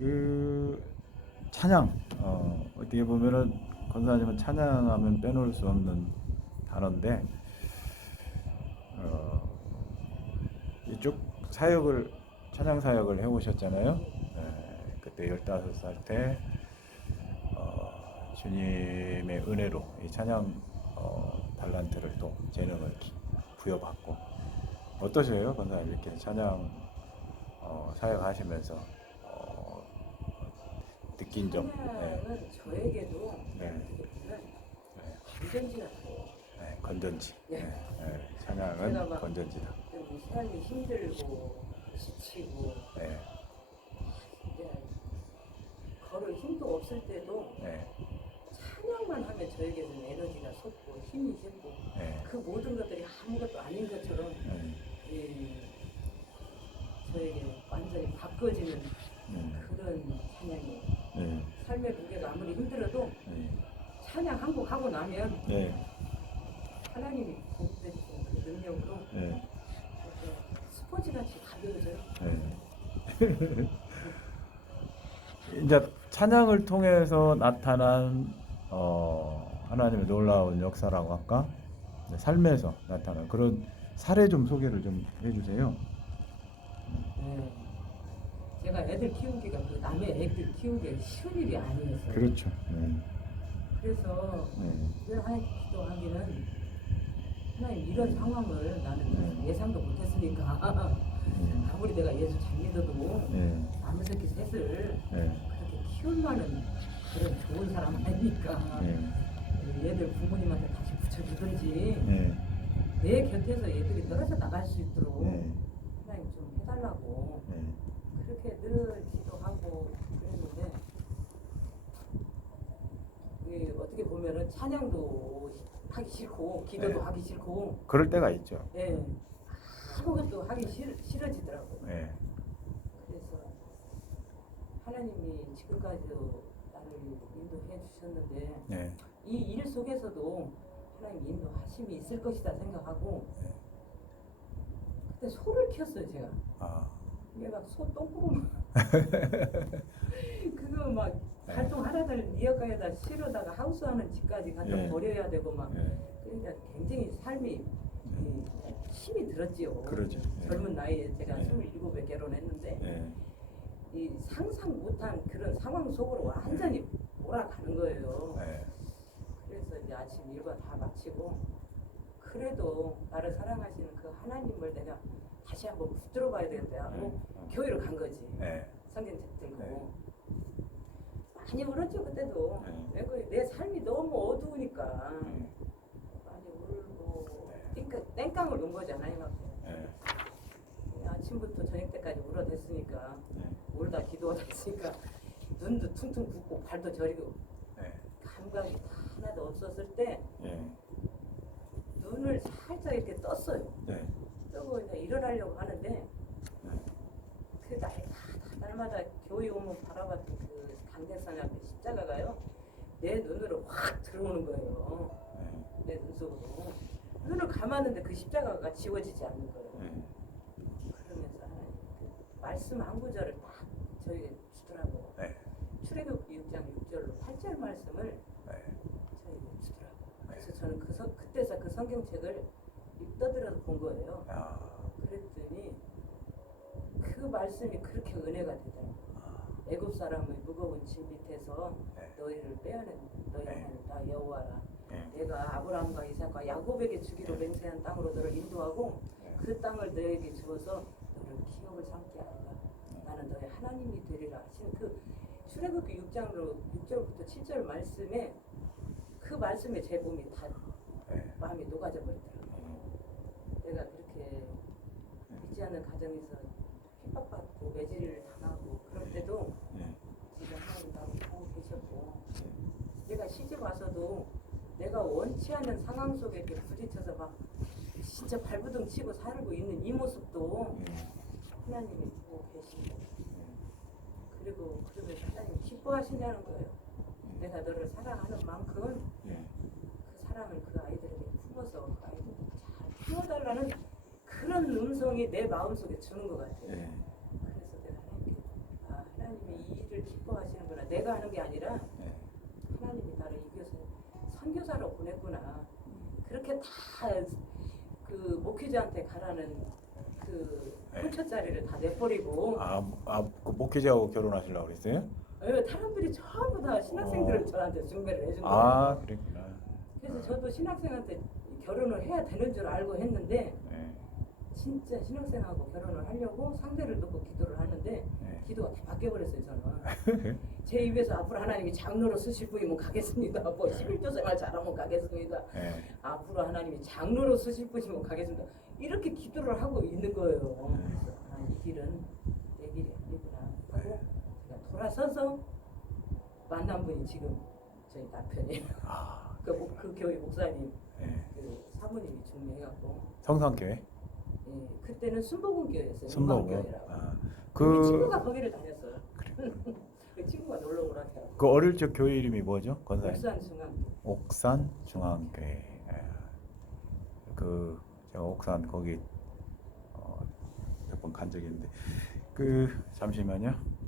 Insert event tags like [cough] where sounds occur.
그 찬양 어, 어떻게 보면은 권사님은 찬양하면 빼놓을 수 없는 단어인데 어, 이쪽 사역을 찬양 사역을 해오셨잖아요. 네, 그때 15살 때 어, 주님의 은혜로 이 찬양 어, 달란트를 또 재능을 기- 부여받고 어떠세요, 권사님 이렇게 찬양 어, 사역하시면서 어, 느낀 점? 네. 저에게도 네. 네. 건전지 같아요. 네, 건전지. 네. 네, 네, 제가 찬양은 막- 건전지다. 좀 삶이 힘들고 지치고 네, 이제 걸을 힘도 없을 때도 네, 찬양만 하면 저에게는 에너지가 솟고 힘이 생고 네. 그 모든 것들이 아무것도 아닌 것처럼 네, 이 저에게 완전히 바꿔지는 네, 그런 찬양이에요. 네, 삶의 무게가 아무리 힘들어도 네, 찬양 한 곡 하고 나면 네, 하나님이 공급해주신 그 능력으로 네, 이렇게 스포츠같이 가벼워져요. 네. 이제 찬양을 통해서 나타난 어, 하나님의 놀라운 역사라고 할까? 네, 삶에서 나타난 그런 사례 좀 소개를 좀 해주세요. 네. 제가 애들 키우기가 그 남의 애들 키우기가 쉬운 일이 아니었어요. 그렇죠. 네, 그래서 네, 늘 하나님 기도하기는 하나님 이런 상황을 나는 네. 예상도 못했으니까 [laughs] 네, 아무리 내가 예수 잘 믿어도 네, 남의 새끼 셋을 네, 그렇게 키울 만한 그런 좋은 사람 아니니까 네, 얘들 부모님한테 다시 붙여주든지 네, 내 곁에서 얘들이 떨어져 나갈 수 있도록 네, 하나님 좀 해달라고 네. 그렇게 늘 기도하고 그랬는데 이 어떻게 보면은 찬양도 하기 싫고 기도도 네. 하기 싫고 그럴 때가 있죠. 예 아무것도 하기 싫, 싫어지더라고요. 네, 그래서 하나님이 지금까지도 나를 인도해 주셨는데 네, 이일 속에서도 하나님 인도하심이 있을 것이다 생각하고 네. 그때 소를 키웠어요 제가. 아, 이게 막소 똥구멍 [laughs] 그거 막 활동 하나들 니어가에다 실어다가 하우스하는 집까지 갖다 네. 버려야 되고 막 네, 그러니까 굉장히 삶이 이, 힘이 들었지요. 그러죠. 네. 젊은 나이에 제가 네. 27에 결혼했는데 네, 이 상상 못한 그런 상황 속으로 완전히 몰아가는 거예요. 네, 그래서 이제 아침 일과 다 마치고 그래도 나를 사랑하시는 그 하나님을 내가 다시 한번 붙들어 봐야 되겠다 하고 교회를 간 거지. 네, 성경책 들고 많이 울었죠 그때도. 네. 내, 내 삶이 너무 어두우니까 네, 많이 울고 네. 땡깡, 땡깡을 거지 하나님한테. 네, 아침부터 저녁 때까지 울어댔으니까 네, 울다 기도하다 했으니까 눈도 퉁퉁 붓고 발도 저리고 네, 감각이 다 하나도 없었을 때 네, 눈을 살짝 이렇게 떴어요. 네, 뜨고 이제 일어나려고 하는데 네. 그 날, 다, 날마다 교회 오면 바라봤던 그 강대상 앞에 십자가가요 내 눈으로 확 들어오는 거예요. 네, 내눈 속으로 눈을 감았는데 그 십자가가 지워지지 않는 거예요. 네. 그러면서 하나님 그 말씀 한 구절을 딱 저에게 주더라고. 네. 출애굽기 6장 6절로 8절 말씀을 네. 저에게 주더라고. 그래서 저는 그 성, 그때서 그 성경책을 입 떠들어서 본 거예요. 아, 그랬더니 그 말씀이 그렇게 은혜가 되더라고. 아, 애굽 사람의 무거운 짐 밑에서 네. 너희를 빼어낸 너희 네. 나 여호와라. 네. 내가 아브라함과 이삭과 야곱에게 주기로 맹세한 땅으로 너를 인도하고 네. 그 땅을 너에게 주어서 너를 기업을 삼게 하리라. 나는 너의 하나님이 되리라 하신 그 출애굽기 6장으로 6절부터 7절 말씀에 그 말씀에 제 몸이 다 네. 마음이 녹아져 버리더라고요. 음, 내가 그렇게 믿지 않는 가정에서 핍박받고 매질을 당하고 그럴 때도 네. 지금 하나님 나를 보고 계셨고 네. 내가 시집 와서도 내가 원치 않는 상황 속에 이렇게 부딪혀서 막 진짜 발부둥 치고 살고 있는 이 모습도 네. 하나님이 보고 계시고 네. 그리고 그러면서 하나님 기뻐하시냐는 거예요. 내가 너를 사랑하는 만큼 네. 그 사랑을 그 아이들에게 품어서 그 아이들을 잘 키워달라는 그런 음성이 내 마음속에 주는 것 같아요. 네. 그래서 내가 하나님께 아 하나님이 이 일을 내가 하는 게 아니라 다 그 목회자한테 가라는 그 네. 혼처 자리를 다 내버리고 아, 아, 그 목회자하고 결혼하시려고 그랬어요? 예, 사람들이 전부 다 신학생들을 어. 저한테 준비를 해준 거예요. 아, 그랬구나. 그래서 저도 신학생한테 결혼을 해야 되는 줄 알고 했는데 네. 진짜 신학생하고 결혼을 하려고 상대를 놓고 기도를 하는데 네. 기도가 다 바뀌어버렸어요 저는 [laughs] 제 입에서 앞으로 하나님이 장로로 쓰실 분이면 가겠습니다 뭐 11조 생활 잘하면 가겠습니다 네. 앞으로 하나님이 장로로 쓰실 분이면 가겠습니다 이렇게 기도를 하고 있는 거예요 그래서 아, 이 길은 내 길이 아니구나 하고 제가 돌아서서 만난 분이 지금 저희 남편이에요 아, [laughs] 그, 목- 그 교회 목사님 네. 그 사모님이 중매해갖고 성산교회? 예, 그때는 순복음 교회였어요. 순복음. 교회라고. 아, 그 그, 친구가 거기를 다녔어요. 그 [laughs] 친구가 놀러 오라고. 그 어릴 적 교회 이름이 뭐죠? 권사님? 옥산 중앙. 옥산 중앙교회. 예. 그 제가 옥산 거기 어, 몇번 간 적이 있는데 그 잠시만요.